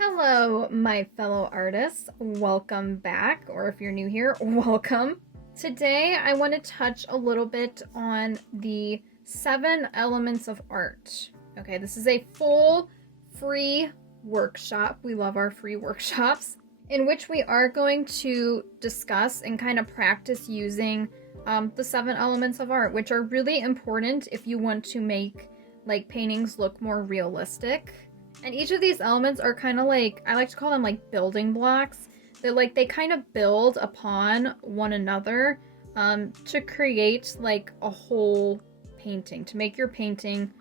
Hello, my fellow artists. Welcome back, or if you're new here, welcome. Today, I want to touch a little bit on the 7 elements of art. Okay, this is a full free workshop. We love our free workshops, in which we are going to discuss and kind of practice using the 7 elements of art, which are really important if you want to make like paintings look more realistic. And each of these elements are kind of like, I like to call them like building blocks. They kind of build upon one another to create like a whole painting, to make your painting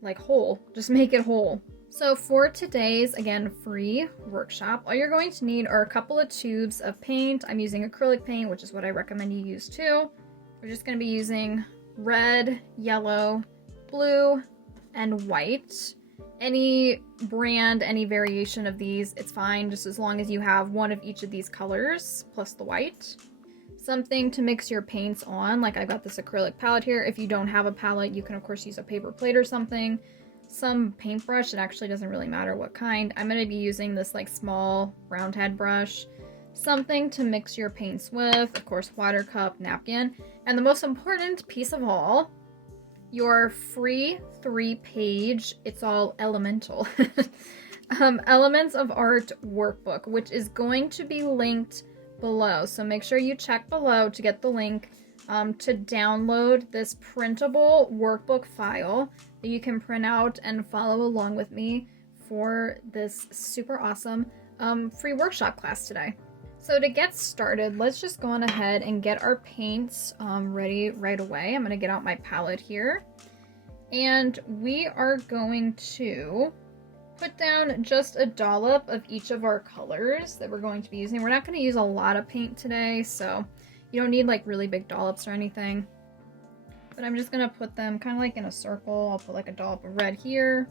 like whole, just make it whole. So for today's, again, free workshop, all you're going to need are a couple of tubes of paint. I'm using acrylic paint, which is what I recommend you use too. We're just going to be using red, yellow, blue, and white. Any brand, any variation of these, it's fine, just as long as you have one of each of these colors, plus the white. Something to mix your paints on, like I've got this acrylic palette here. If you don't have a palette, you can of course use a paper plate or something. Some paintbrush, it actually doesn't really matter what kind. I'm going to be using this like small round head brush. Something to mix your paints with, of course water cup, napkin, and the most important piece of all, your free 3-page, it's all elemental, Elements of Art workbook, which is going to be linked below. So make sure you check below to get the link to download this printable workbook file that you can print out and follow along with me for this super awesome free workshop class today. So to get started, let's just go on ahead and get our paints ready right away. I'm going to get out my palette here. And we are going to put down just a dollop of each of our colors that we're going to be using. We're not going to use a lot of paint today, so you don't need like really big dollops or anything. But I'm just going to put them kind of like in a circle. I'll put like a dollop of red here,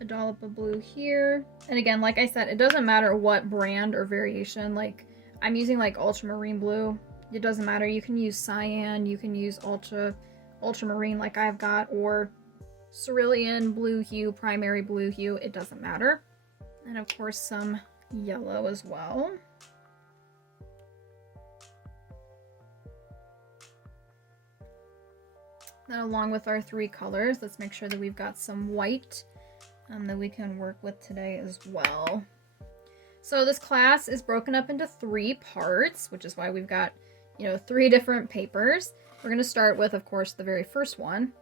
a dollop of blue here. And again, like I said, it doesn't matter what brand or variation. Like I'm using like ultramarine blue. It doesn't matter. You can use cyan, you can use ultramarine like I've got, or cerulean blue hue, primary blue hue. It doesn't matter. And of course some yellow as well. Then along with our 3 colors, let's make sure that we've got some white that we can work with today as well. So this class is broken up into 3 parts, which is why we've got, 3 different papers. We're going to start with, of course, the very first one,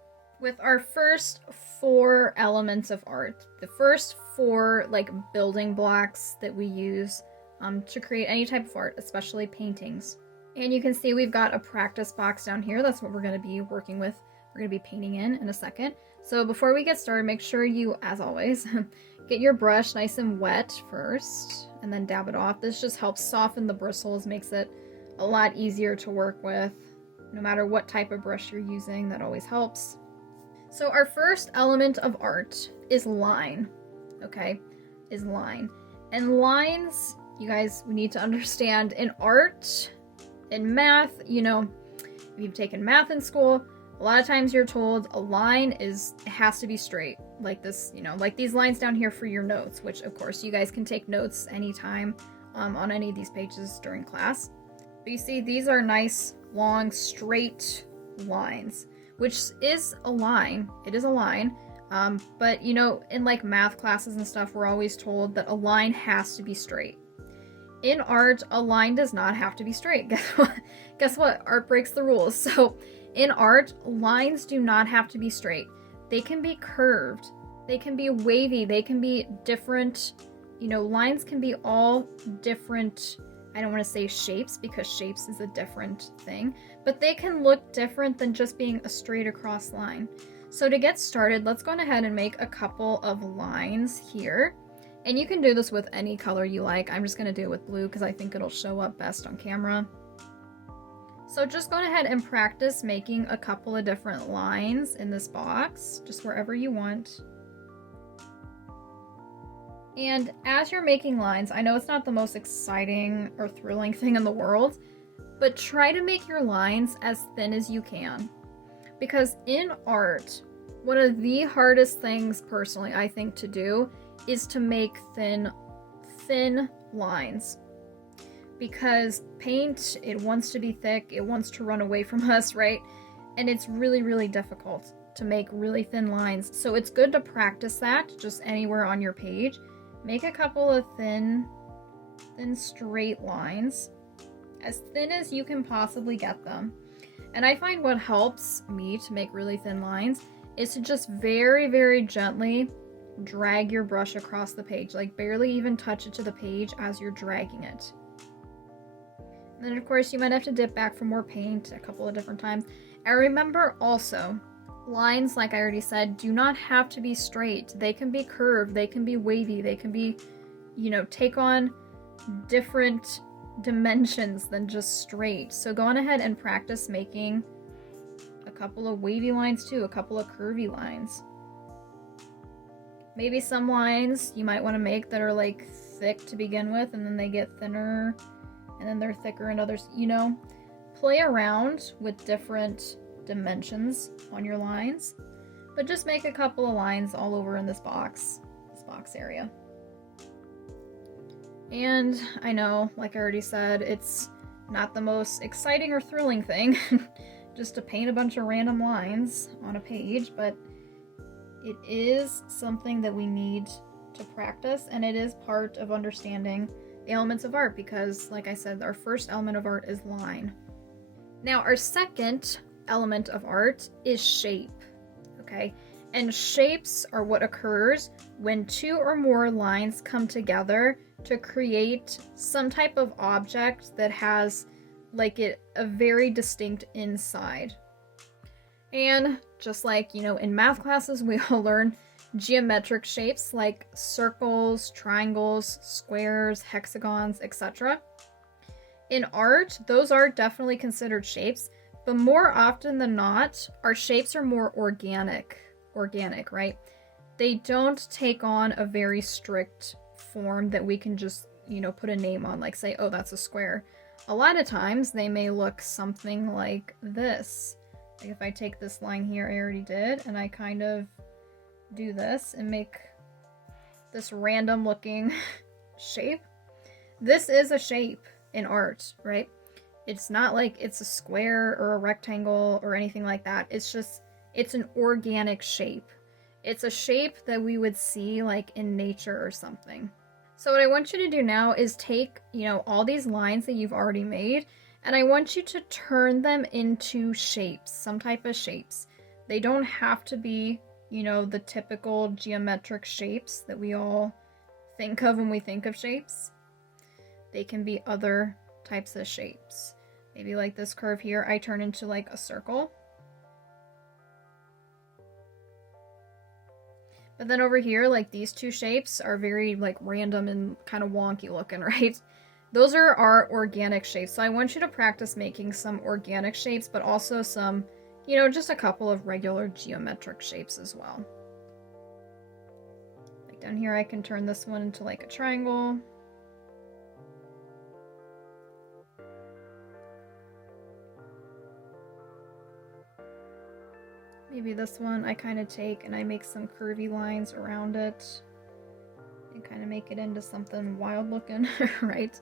with our first 4 elements of art. The first 4 like building blocks that we use to create any type of art, especially paintings. And you can see we've got a practice box down here. That's what we're going to be working with. We're going to be painting in a second. So before we get started, make sure you, as always, get your brush nice and wet first, and then dab it off. This just helps soften the bristles, makes it a lot easier to work with. No matter what type of brush you're using, that always helps. So our first element of art is line, okay? Is line. And lines, you guys, we need to understand in art, in math, if you've taken math in school, a lot of times you're told a line has to be straight, like this, like these lines down here for your notes, which of course you guys can take notes anytime on any of these pages during class. But you see, these are nice, long, straight lines, which is a line. It is a line. But in like math classes and stuff, we're always told that a line has to be straight. In art, a line does not have to be straight. Guess what? Art breaks the rules. So in art, lines do not have to be straight. They can be curved. They can be wavy. They can be different. Lines can be all different. I don't want to say shapes because shapes is a different thing, but they can look different than just being a straight across line. So to get started, let's go ahead and make a couple of lines here. And you can do this with any color you like. I'm just going to do it with blue because I think it'll show up best on camera. So just go ahead and practice making a couple of different lines in this box, just wherever you want. And as you're making lines, I know it's not the most exciting or thrilling thing in the world, but try to make your lines as thin as you can. Because in art, one of the hardest things personally I think to do is to make thin thin lines. Because paint, it wants to be thick, it wants to run away from us, right? And it's really, really difficult to make really thin lines. So it's good to practice that just anywhere on your page. Make a couple of thin straight lines, as thin as you can possibly get them. And I find what helps me to make really thin lines is to just very, very gently drag your brush across the page, like barely even touch it to the page as you're dragging it. And then of course you might have to dip back for more paint a couple of different times. And remember also, lines, like I already said, do not have to be straight. They can be curved, they can be wavy, they can be, you know, take on different dimensions than just straight. So go on ahead and practice making a couple of wavy lines too, a couple of curvy lines. Maybe some lines you might want to make that are like thick to begin with, and then they get thinner, and then they're thicker, and others, you know, play around with different dimensions on your lines, but just make a couple of lines all over in this box area. And I know, like I already said, it's not the most exciting or thrilling thing just to paint a bunch of random lines on a page, but it is something that we need to practice, and it is part of understanding the elements of art, because like I said, our first element of art is line. Now our second element of art is shape, okay? And shapes are what occurs when two or more lines come together to create some type of object that has like a very distinct inside. And just like, you know, in math classes, we all learn geometric shapes like circles, triangles, squares, hexagons, etc. In art, those are definitely considered shapes, but more often than not, our shapes are more organic, right? They don't take on a very strict form that we can just, you know, put a name on, like say, oh, that's a square. A lot of times they may look something like this. Like if I take this line here, I already did, and I kind of do this and make this random looking shape. This is a shape in art, right? It's not like it's a square or a rectangle or anything like that. It's just, it's an organic shape. It's a shape that we would see like in nature or something. So what I want you to do now is take, you know, all these lines that you've already made, and I want you to turn them into shapes, some type of shapes. They don't have to be, you know, the typical geometric shapes that we all think of when we think of shapes. They can be other types of shapes. Maybe like this curve here, I turn into like a circle. But then over here, like these two shapes are very like random and kind of wonky looking, right? Those are our organic shapes. So I want you to practice making some organic shapes, but also some, you know, just a couple of regular geometric shapes as well. Like down here, I can turn this one into like a triangle. Maybe this one I kind of take and I make some curvy lines around it and kind of make it into something wild looking, right?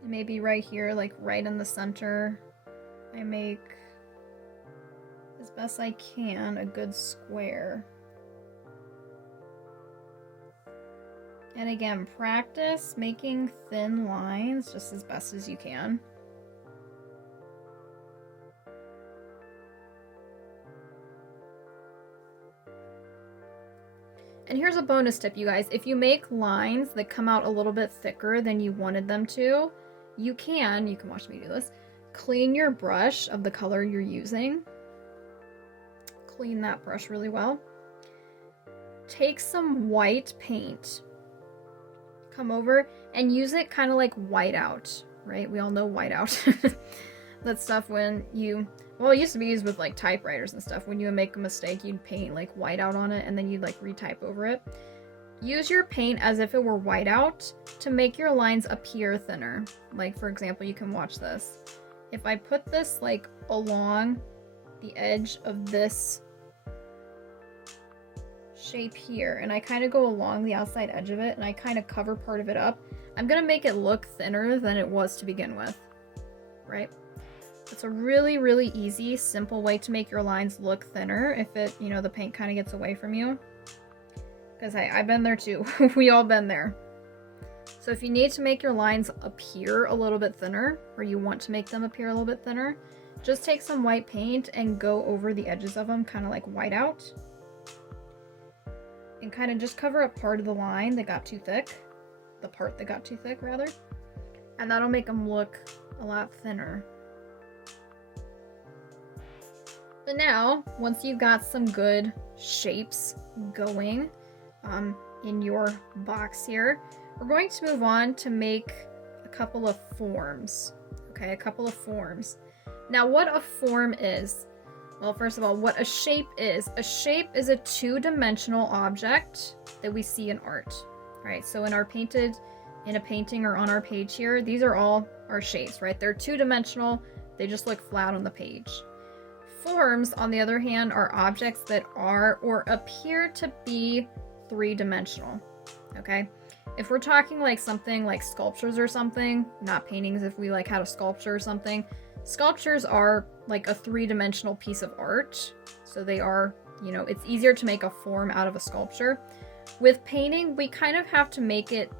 And maybe right here, like right in the center, I make, as best I can, a good square. And again, practice making thin lines just as best as you can. And here's a bonus tip, you guys. If you make lines that come out a little bit thicker than you wanted them to, you can watch me do this, clean your brush of the color you're using. Clean that brush really well. Take some white paint, come over and use it kind of like whiteout, right? We all know whiteout. That stuff when you, well, it used to be used with like typewriters and stuff. When you would make a mistake, you'd paint like whiteout on it and then you'd like retype over it. Use your paint as if it were whiteout to make your lines appear thinner. Like for example, you can watch this. If I put this like along the edge of this shape here, and I kind of go along the outside edge of it, and I kind of cover part of it up, I'm gonna make it look thinner than it was to begin with, right? It's a really, really easy, simple way to make your lines look thinner if it, you know, the paint kind of gets away from you. Because I've been there too. We all been there. So if you need to make your lines appear a little bit thinner, or you want to make them appear a little bit thinner, just take some white paint and go over the edges of them, kind of like white out. And kind of just cover up part of the line that got too thick. The part that got too thick, rather. And that'll make them look a lot thinner. So now, once you've got some good shapes going in your box here, we're going to move on to make a couple of forms. Okay, a couple of forms. Now, what a form is, well, first of all, what a shape is. A shape is a two-dimensional object that we see in art. Right, so in a painting or on our page here, these are all our shapes, right? They're two-dimensional, they just look flat on the page. Forms, on the other hand, are objects that are or appear to be three-dimensional, okay? If we're talking like something like sculptures or something, not paintings, if we like had a sculpture or something, sculptures are like a three-dimensional piece of art. So they are, you know, it's easier to make a form out of a sculpture. With painting, we kind of have to make it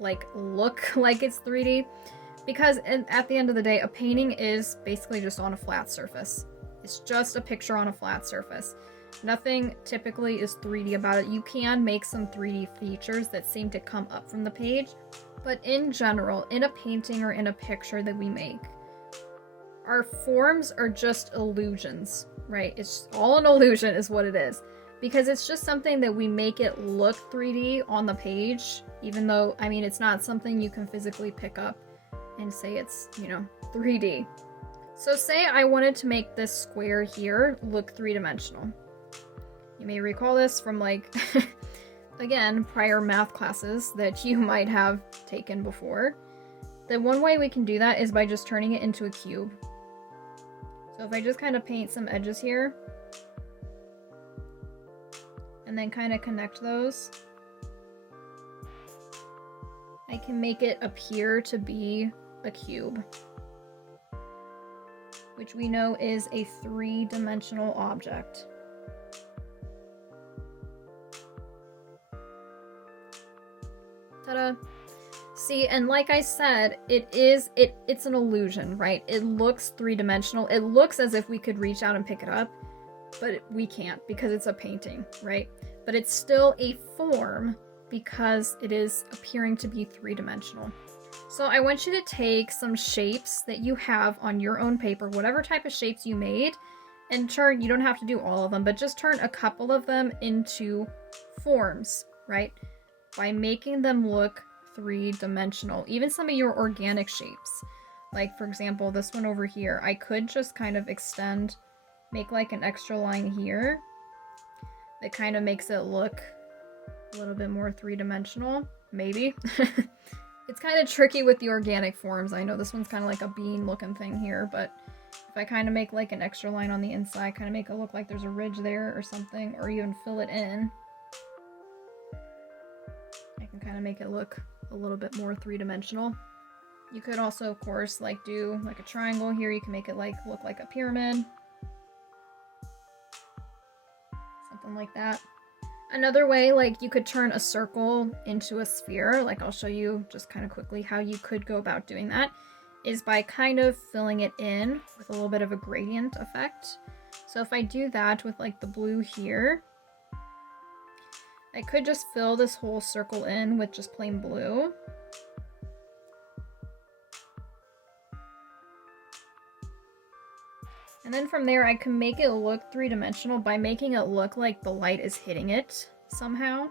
like look like it's 3D because at the end of the day, a painting is basically just on a flat surface. It's just a picture on a flat surface. Nothing typically is 3D about it. You can make some 3D features that seem to come up from the page, but in general, in a painting or in a picture that we make, our forms are just illusions, right? It's all an illusion is what it is, because it's just something that we make it look 3D on the page, even though, I mean, it's not something you can physically pick up and say it's, you know, 3D. So say I wanted to make this square here look three-dimensional. You may recall this from like, again, prior math classes that you might have taken before. The one way we can do that is by just turning it into a cube. So if I just kind of paint some edges here, and then kind of connect those, I can make it appear to be a cube, which we know is a three-dimensional object. Ta-da! See, and like I said, it's an illusion, right? It looks three-dimensional. It looks as if we could reach out and pick it up, but we can't because it's a painting, right? But it's still a form because it is appearing to be three-dimensional. So I want you to take some shapes that you have on your own paper, whatever type of shapes you made, and turn, you don't have to do all of them, but just turn a couple of them into forms, right? By making them look three-dimensional. Even some of your organic shapes. Like, for example, this one over here, I could just kind of extend, make like an extra line here that kind of makes it look a little bit more three-dimensional, maybe. It's kind of tricky with the organic forms. I know this one's kind of like a bean looking thing here, but if I kind of make like an extra line on the inside, kind of make it look like there's a ridge there or something, or even fill it in, I can kind of make it look a little bit more three-dimensional. You could also, of course, like do like a triangle here. You can make it like look like a pyramid. Something like that. Another way, like you could turn a circle into a sphere. Like I'll show you just kind of quickly how you could go about doing that, is by kind of filling it in with a little bit of a gradient effect. So if I do that with like the blue here, I could just fill this whole circle in with just plain blue. And then from there, I can make it look three-dimensional by making it look like the light is hitting it somehow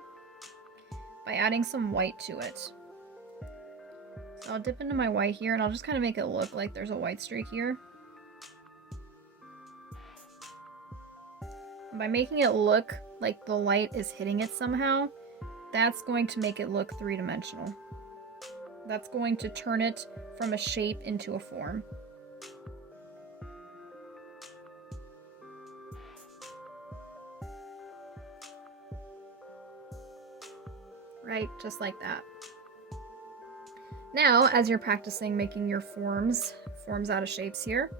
by adding some white to it. So I'll dip into my white here and I'll just kind of make it look like there's a white streak here. And by making it look like the light is hitting it somehow, that's going to make it look three-dimensional. That's going to turn it from a shape into a form. right? Just like that. Now, as you're practicing making your forms out of shapes here,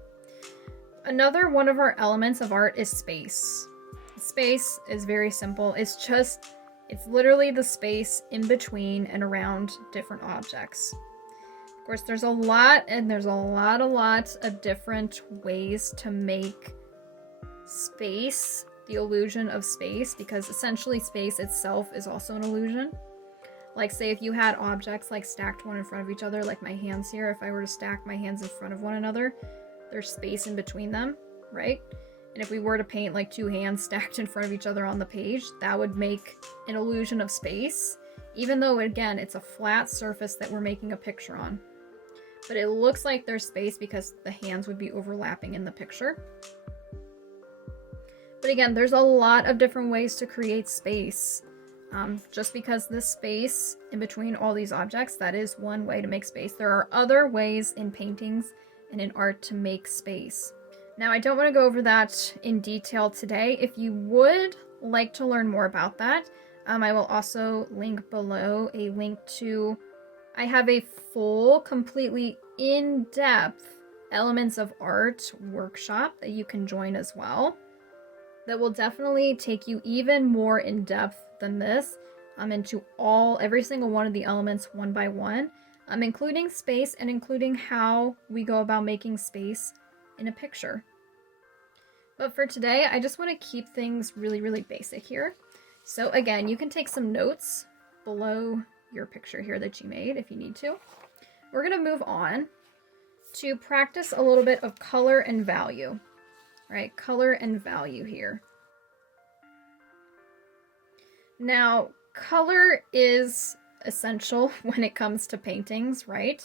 another one of our elements of art is space. Space is very simple. It's literally the space in between and around different objects. Of course, there's a lot of different ways to make space the illusion of space, because essentially space itself is also an illusion. Like, say if you had objects like stacked one in front of each other, like my hands here, if I were to stack my hands in front of one another, there's space in between them, right? And if we were to paint like two hands stacked in front of each other on the page, that would make an illusion of space, even though, again, it's a flat surface that we're making a picture on. But it looks like there's space because the hands would be overlapping in the picture. But again, there's a lot of different ways to create space. Just because this space in between all these objects, that is one way to make space. There are other ways in paintings and in art to make space. Now, I don't want to go over that in detail today. If you would like to learn more about that, I will also link below a link to, I have a full, completely in-depth elements of art workshop that you can join as well. That will definitely take you even more in depth than this, into every single one of the elements one by one, including space and including how we go about making space in a picture. But for today, I just want to keep things really, really basic here. So again, you can take some notes below your picture here that you made if you need to. We're going to move on to practice a little bit of color and value. Right, color and value here. Now, color is essential when it comes to paintings, right?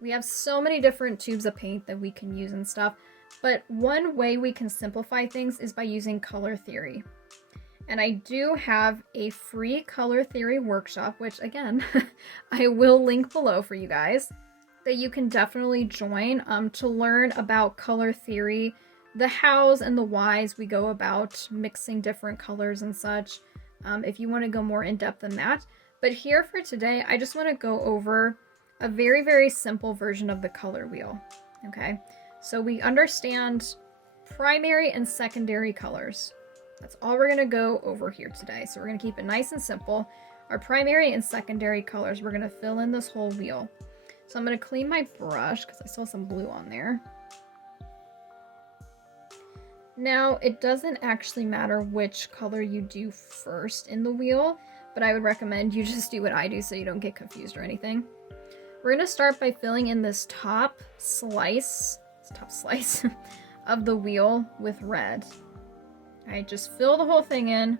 We have so many different tubes of paint that we can use and stuff, but one way we can simplify things is by using color theory. And I do have a free color theory workshop, which again, I will link below for you guys, that you can definitely join to learn about color theory, the hows and the whys we go about mixing different colors and such, if you want to go more in depth than that. But here for today, I just want to go over a very, very simple version of the color wheel, okay? So we understand primary and secondary colors. That's all we're going to go over here today. So we're going to keep it nice and simple. Our primary and secondary colors, we're going to fill in this whole wheel. So I'm going to clean my brush because I saw some blue on there. Now, it doesn't actually matter which color you do first in the wheel, but I would recommend you just do what I do so you don't get confused or anything. We're going to start by filling in this top slice of the wheel with red. Alright, just fill the whole thing in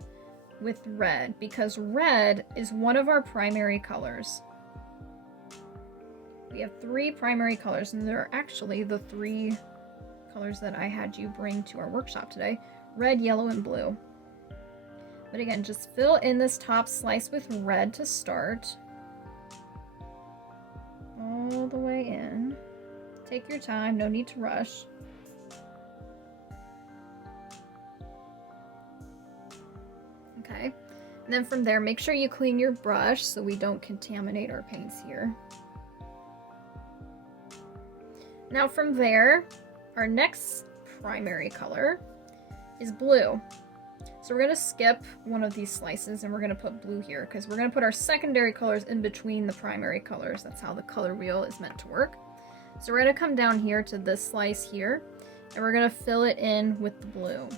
with red because red is one of our primary colors. We have 3 primary colors, and they're actually the 3 colors that I had you bring to our workshop today: red, yellow, and blue. But again, just fill in this top slice with red to start. All the way in. Take your time, no need to rush. Okay, and then from there, make sure you clean your brush so we don't contaminate our paints here. Now from there, our next primary color is blue. So we're going to skip one of these slices and we're going to put blue here because we're going to put our secondary colors in between the primary colors. That's how the color wheel is meant to work. So we're going to come down here to this slice here and we're going to fill it in with the blue.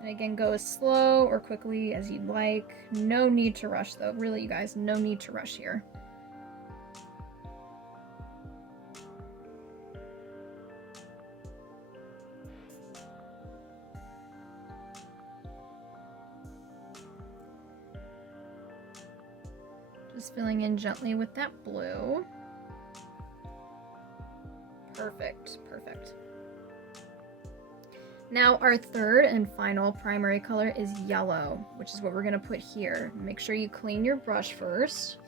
And again, go as slow or quickly as you'd like. No need to rush though. Really, you guys, no need to rush here. Just filling in gently with that blue. Perfect, perfect. Now our third and final primary color is yellow, which is what we're going to put here. Make sure you clean your brush first.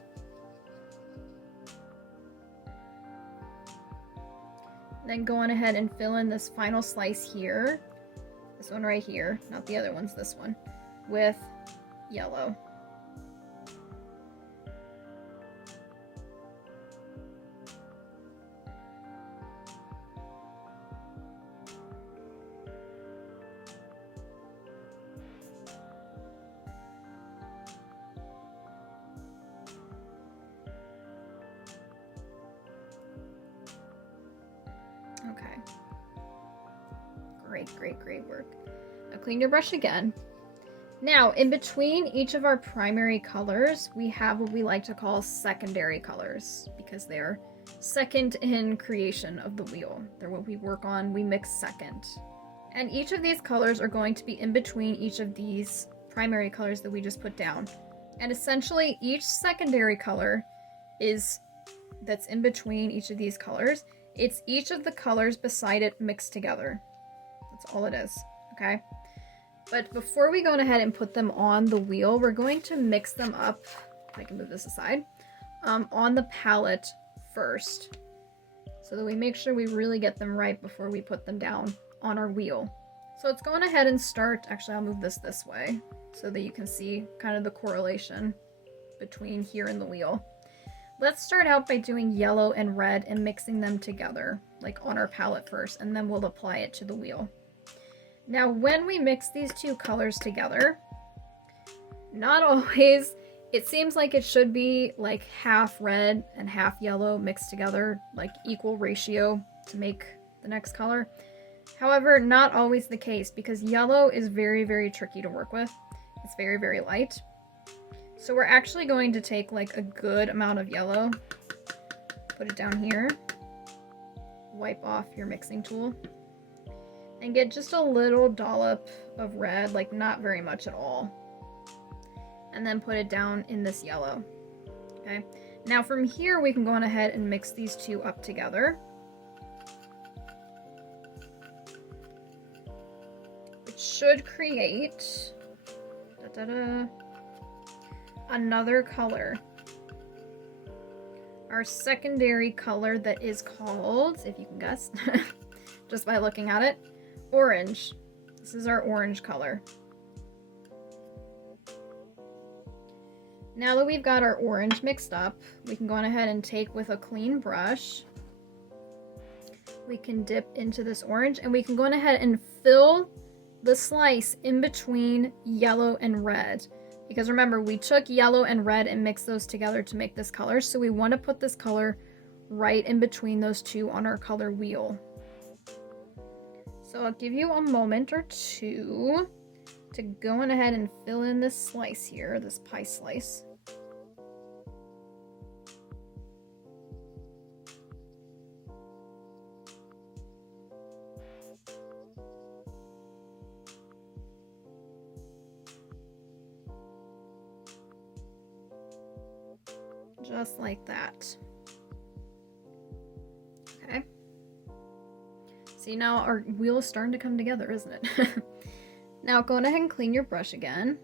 Then go on ahead and fill in this final slice here this one right here, not the other ones, this one, with yellow. Okay. Great work. Now clean your brush again. Now, in between each of our primary colors, we have what we like to call secondary colors because they're second in creation of the wheel. They're what we work on, we mix second. And each of these colors are going to be in between each of these primary colors that we just put down. And essentially, each secondary color that's in between each of these colors. It's each of the colors beside it mixed together. That's all it is, okay? But before we go ahead and put them on the wheel, we're going to mix them up, if I can move this aside, on the palette first, so that we make sure we really get them right before we put them down on our wheel. So let's go ahead and start, actually I'll move this way, so that you can see kind of the correlation between here and the wheel. Let's start out by doing yellow and red and mixing them together, like on our palette first, and then we'll apply it to the wheel. Now, when we mix these two colors together, not always, it seems like it should be like half red and half yellow mixed together, like equal ratio to make the next color. However, not always the case because yellow is very tricky to work with. It's very light. So we're actually going to take like a good amount of yellow, put it down here, wipe off your mixing tool, and get just a little dollop of red, like not very much at all. And then put it down in this yellow, okay? Now from here, we can go on ahead and mix these two up together. It should create another color. Our secondary color that is called, if you can guess, just by looking at it, orange. This is our orange color. Now that we've got our orange mixed up, we can go on ahead and take with a clean brush. We can dip into this orange and we can go on ahead and fill the slice in between yellow and red. Because remember, we took yellow and red and mixed those together to make this color. So we want to put this color right in between those two on our color wheel. So I'll give you a moment or two to go on ahead and fill in this slice here, this pie slice. Just like that. Okay. See, now our wheel is starting to come together, isn't it? Now go ahead and clean your brush again.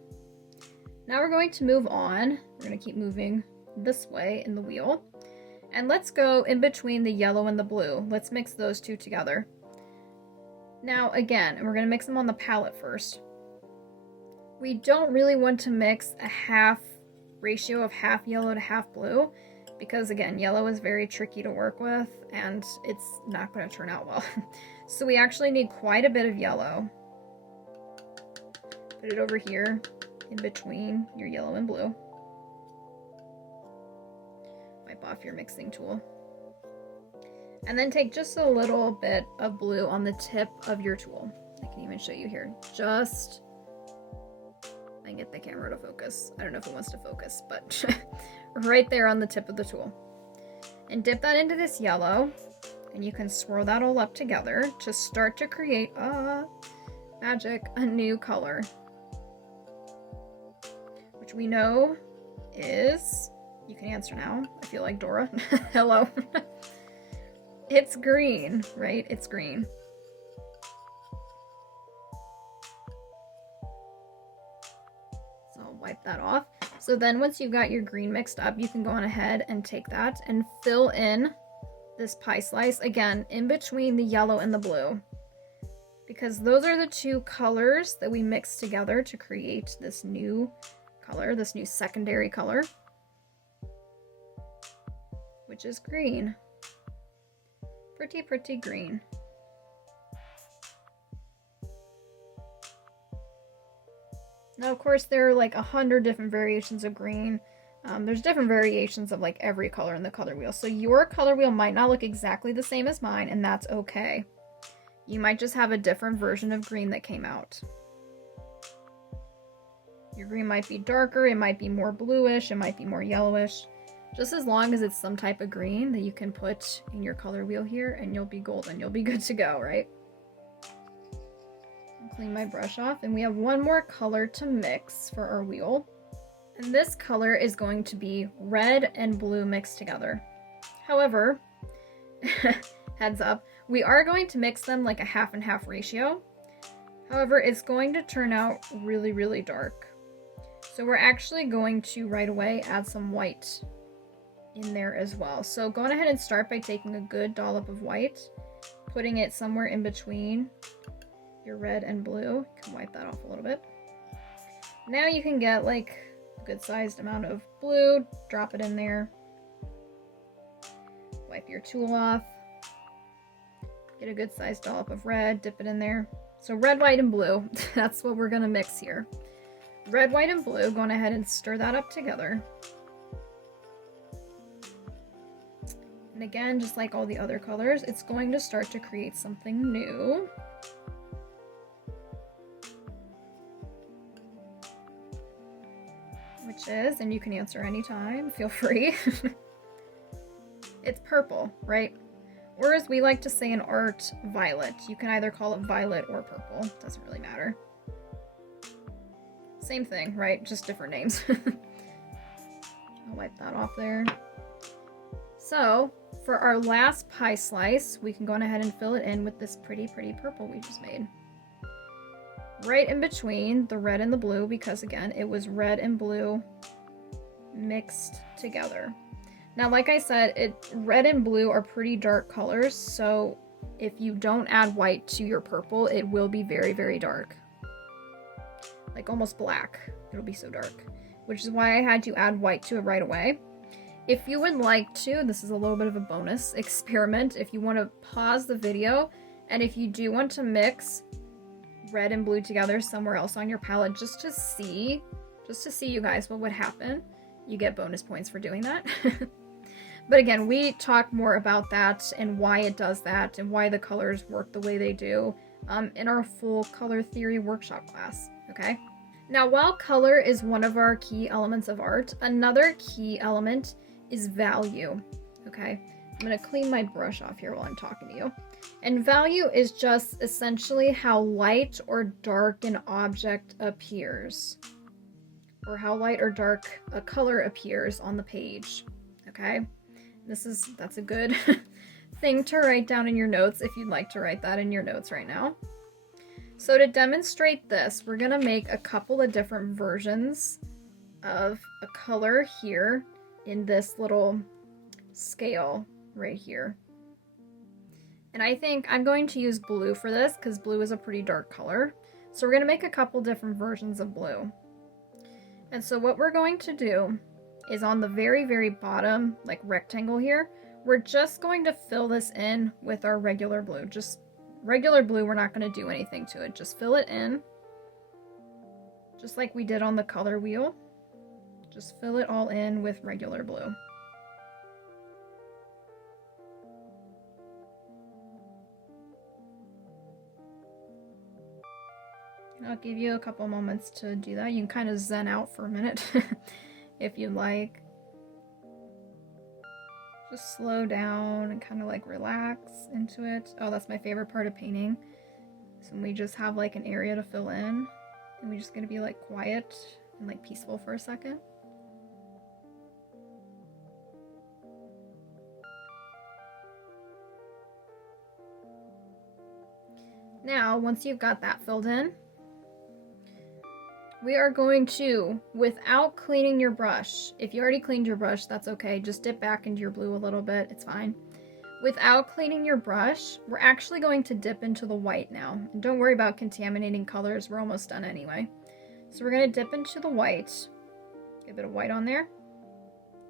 Now we're going to move on. We're going to keep moving this way in the wheel. And let's go in between the yellow and the blue. Let's mix those two together. Now again, and we're going to mix them on the palette first. We don't really want to mix a half ratio of half yellow to half blue, because again, yellow is very tricky to work with and it's not going to turn out well. So we actually need quite a bit of yellow. Put it over here in between your yellow and blue. Wipe off your mixing tool. And then take just a little bit of blue on the tip of your tool. I can even show you here. Just I can get the camera to focus. I don't know if it wants to focus, but right there on the tip of the tool. And dip that into this yellow, and you can swirl that all up together to start to create a new color, which we know is, you can answer now, I feel like Dora. Hello. It's green, right? It's green. Wipe that off. So then once you've got your green mixed up, you can go on ahead and take that and fill in this pie slice again in between the yellow and the blue. because those are the two colors that we mixed together to create this new color, this new secondary color, which is green. Pretty, pretty green. Now, of course, there are like 100 different variations of green. There's different variations of like every color in the color wheel. So your color wheel might not look exactly the same as mine, and that's okay. You might just have a different version of green that came out. Your green might be darker, it might be more bluish, it might be more yellowish. Just as long as it's some type of green that you can put in your color wheel here, and you'll be golden. You'll be good to go, right? I'll clean my brush off, and we have one more color to mix for our wheel. And this color is going to be red and blue mixed together. However, heads up, we are going to mix them like a half and half ratio. However, it's going to turn out really, really dark. So we're actually going to right away add some white in there as well. So go on ahead and start by taking a good dollop of white, putting it somewhere in between your red and blue. You can wipe that off a little bit. Now you can get like a good sized amount of blue, drop it in there, wipe your tool off, get a good sized dollop of red, dip it in there. So red, white, and blue, that's what we're gonna mix here. Red, white, and blue, going ahead and stir that up together. And again, just like all the other colors, it's going to start to create something new. Which is, and you can answer anytime, feel free. It's purple, right? Or as we like to say in art, violet. You can either call it violet or purple, doesn't really matter. Same thing, right? Just different names. I'll wipe that off there. So, for our last pie slice, we can go on ahead and fill it in with this pretty, pretty purple we just made. Right in between the red and the blue, because again, it was red and blue mixed together. Now, like I said, red and blue are pretty dark colors, so if you don't add white to your purple, it will be very, very dark. Like almost black. It'll be so dark. Which is why I had to add white to it right away. If you would like to, this is a little bit of a bonus experiment, if you want to pause the video, and if you do want to mix red and blue together somewhere else on your palette just to see you guys what would happen, you get bonus points for doing that. But again, we talk more about that and why it does that and why the colors work the way they do in our full color theory workshop class, okay? Now, while color is one of our key elements of art, another key element is value, okay? I'm gonna clean my brush off here while I'm talking to you. And value is just essentially how light or dark an object appears, or how light or dark a color appears on the page, okay? That's a good thing to write down in your notes if you'd like to write that in your notes right now. So to demonstrate this, we're gonna make a couple of different versions of a color here in this little scale right here. And I think I'm going to use blue for this because blue is a pretty dark color. So we're gonna make a couple different versions of blue. And so what we're going to do is on the very, very bottom, like rectangle here, we're just going to fill this in with our regular blue. Just regular blue, we're not going to do anything to it. Just fill it in, just like we did on the color wheel. Just fill it all in with regular blue. I'll give you a couple moments to do that. You can kind of zen out for a minute if you'd like. Just slow down and kind of like relax into it. Oh, that's my favorite part of painting. So we just have like an area to fill in, and we're just gonna be like quiet and like peaceful for a second. Now, once you've got that filled in, we are going to, without cleaning your brush, if you already cleaned your brush, that's okay, just dip back into your blue a little bit, it's fine. without cleaning your brush, we're actually going to dip into the white now. And don't worry about contaminating colors, we're almost done anyway. So we're going to dip into the white, get a bit of white on there.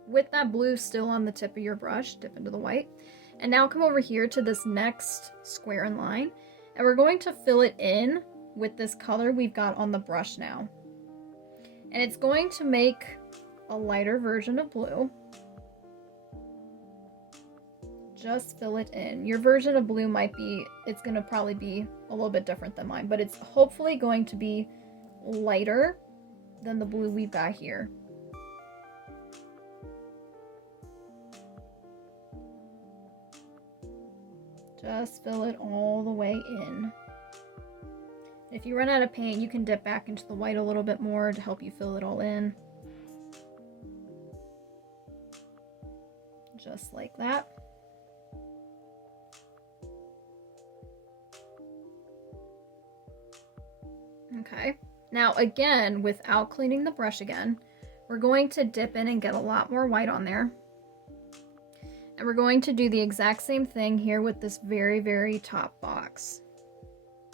With that blue still on the tip of your brush, dip into the white. And now come over here to this next square and line, and we're going to fill it in with this color we've got on the brush now. And it's going to make a lighter version of blue. Just fill it in. Your version of blue might be, it's going to probably be a little bit different than mine, but it's hopefully going to be lighter than the blue we've got here. Just fill it all the way in. If you run out of paint, you can dip back into the white a little bit more to help you fill it all in. Just like that. Okay, now again, without cleaning the brush again, we're going to dip in and get a lot more white on there. And we're going to do the exact same thing here with this very, very top box.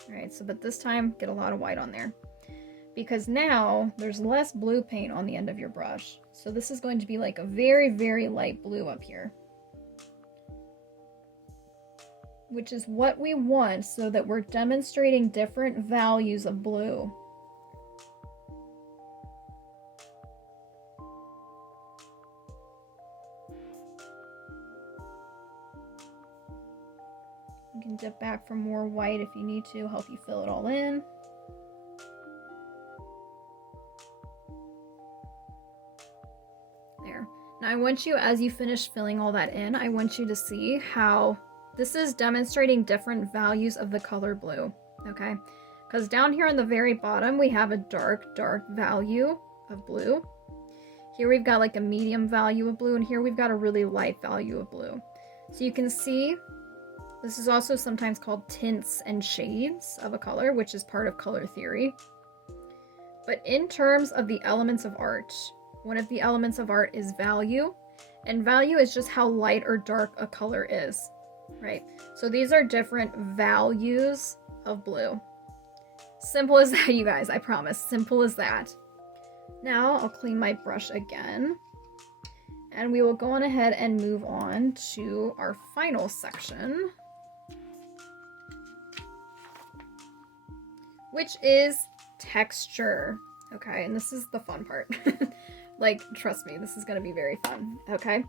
All right, so but this time, get a lot of white on there. Because now there's less blue paint on the end of your brush. So this is going to be like a very, very light blue up here. Which is what we want so that we're demonstrating different values of blue. You can dip back for more white if you need to, help you fill it all in. There. Now I want you, as you finish filling all that in, I want you to see how this is demonstrating different values of the color blue, okay? Because down here on the very bottom, we have a dark, dark value of blue. Here we've got like a medium value of blue, and here we've got a really light value of blue. So you can see, this is also sometimes called tints and shades of a color, which is part of color theory. But in terms of the elements of art, one of the elements of art is value, and value is just how light or dark a color is. Right, so these are different values of blue. Simple as that, you guys, I promise. Simple as that. Now I'll clean my brush again. And we will go on ahead and move on to our final section, which is texture. Okay, and this is the fun part. Like, trust me, this is going to be very fun. Okay,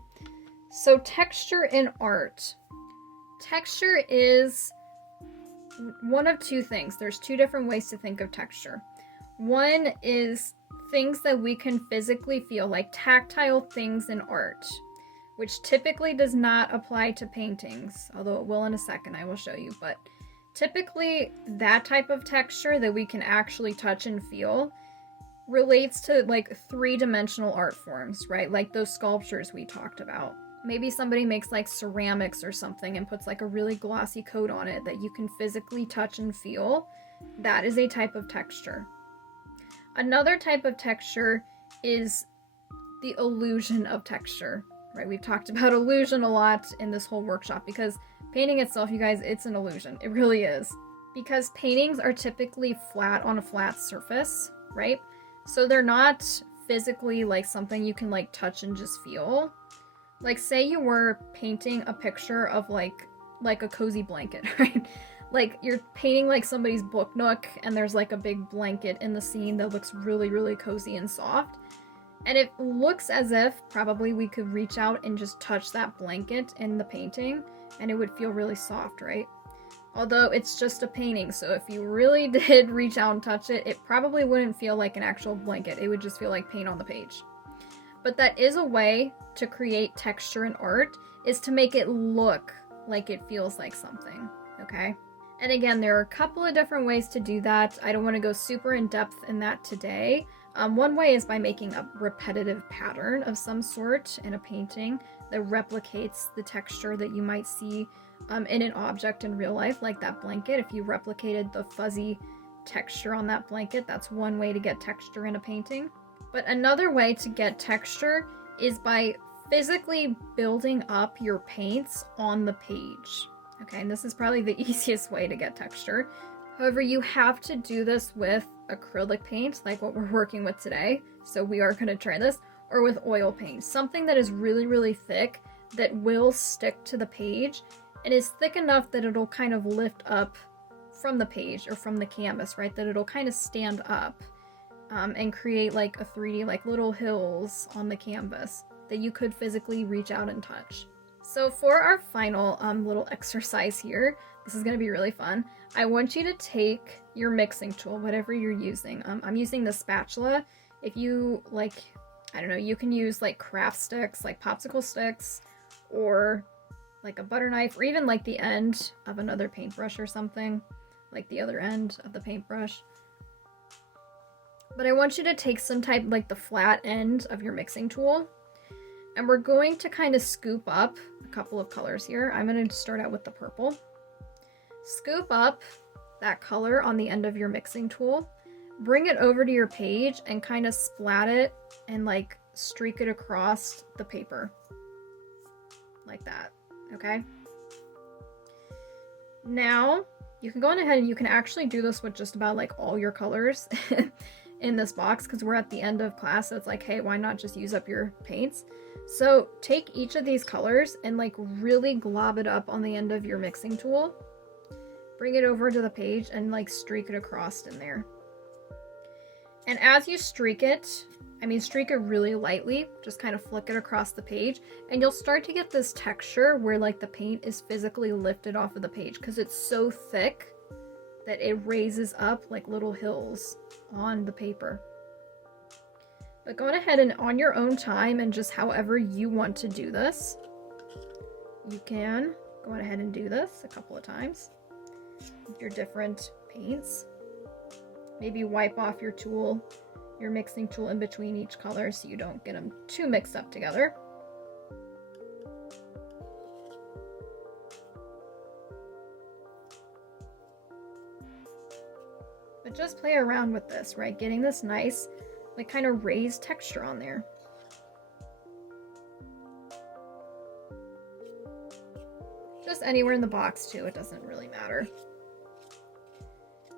so texture in art. Texture is one of two things. There's two different ways to think of texture. One is things that we can physically feel, like tactile things in art, which typically does not apply to paintings, although it will in a second, I will show you. But typically that type of texture that we can actually touch and feel relates to like three-dimensional art forms, right? Like those sculptures we talked about. Maybe somebody makes like ceramics or something and puts like a really glossy coat on it that you can physically touch and feel. That is a type of texture. Another type of texture is the illusion of texture, right? We've talked about illusion a lot in this whole workshop because painting itself, you guys, it's an illusion. It really is. Because paintings are typically flat on a flat surface, right? So they're not physically like something you can like touch and just feel. Like say you were painting a picture of like a cozy blanket, right? Like you're painting like somebody's book nook and there's like a big blanket in the scene that looks really, really cozy and soft. And it looks as if probably we could reach out and just touch that blanket in the painting and it would feel really soft, right? Although it's just a painting, so if you really did reach out and touch it, it probably wouldn't feel like an actual blanket. It would just feel like paint on the page. But that is a way to create texture in art, is to make it look like it feels like something, okay? And again, there are a couple of different ways to do that. I don't want to go super in depth in that today. One way is by making a repetitive pattern of some sort in a painting that replicates the texture that you might see in an object in real life, like that blanket. If you replicated the fuzzy texture on that blanket, that's one way to get texture in a painting. But another way to get texture is by physically building up your paints on the page. Okay, and this is probably the easiest way to get texture. However, you have to do this with acrylic paint, like what we're working with today. So we are going to try this, or with oil paint, something that is really, really thick that will stick to the page and is thick enough that it'll kind of lift up from the page or from the canvas, right? That it'll kind of stand up and create like a 3D, like little hills on the canvas that you could physically reach out and touch. So for our final little exercise here, this is going to be really fun. I want you to take your mixing tool, whatever you're using. I'm using the spatula. If you like, I don't know, you can use like craft sticks, like popsicle sticks, or like a butter knife, or even like the end of another paintbrush or something, like the other end of the paintbrush. But I want you to take some type, like the flat end of your mixing tool, and we're going to kind of scoop up a couple of colors here. I'm going to start out with the purple. Scoop up that color on the end of your mixing tool, bring it over to your page and kind of splat it and like streak it across the paper like that. Okay, now you can go on ahead and you can actually do this with just about like all your colors in this box, because we're at the end of class, so it's like, hey, why not just use up your paints? So take each of these colors and like really glob it up on the end of your mixing tool, bring it over to the page and like streak it across in there. And as you streak it, I mean streak it really lightly, just kind of flick it across the page, and you'll start to get this texture where like the paint is physically lifted off of the page because it's so thick that it raises up like little hills on the paper. But go ahead and on your own time and just however you want to do this, you can go ahead and do this a couple of times with your different paints. Maybe wipe off your tool, your mixing tool in between each color so you don't get them too mixed up together. But just play around with this, right? Getting this nice, like kind of raised texture on there. Just anywhere in the box too, it doesn't really matter.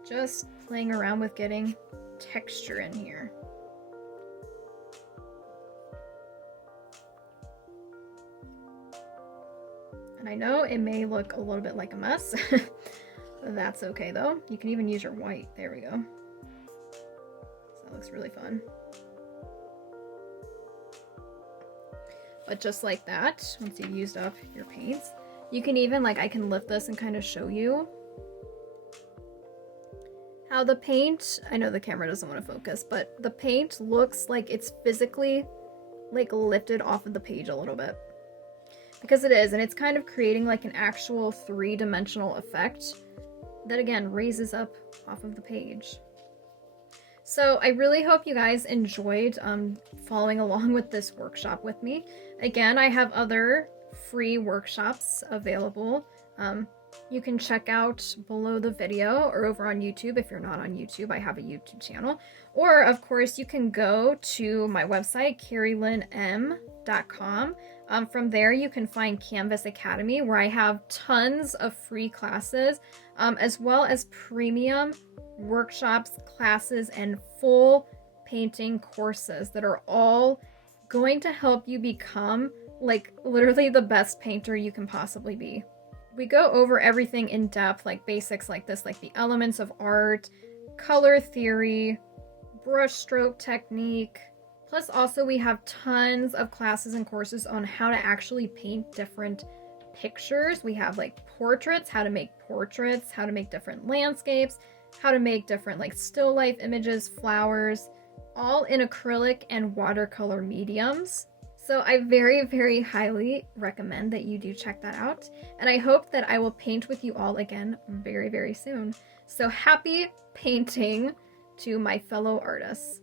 Just playing around with getting texture in here. And I know it may look a little bit like a mess. That's okay though. You can even use your white. There we go. So that looks really fun. But just like that, once you've used up your paints, you can even, like, I can lift this and kind of show you how the paint, I know the camera doesn't want to focus, but the paint looks like it's physically like lifted off of the page a little bit. Because it is, and it's kind of creating like an actual three-dimensional effect that again raises up off of the page. So I really hope you guys enjoyed following along with this workshop with me. Again, I have other free workshops available. You can check out below the video or over on YouTube. If you're not on YouTube, I have a YouTube channel. Or of course, you can go to my website, carrieLynnM.com. From there, you can find Canvas Academy, where I have tons of free classes, as well as premium workshops, classes, and full painting courses that are all going to help you become like literally the best painter you can possibly be. We go over everything in depth, like basics like this, like the elements of art, color theory, brush stroke technique. Plus also we have tons of classes and courses on how to actually paint different pictures. We have like portraits, how to make portraits, how to make different landscapes, how to make different like still life images, flowers, all in acrylic and watercolor mediums. So I very, very highly recommend that you do check that out. And I hope that I will paint with you all again very, very soon. So happy painting to my fellow artists.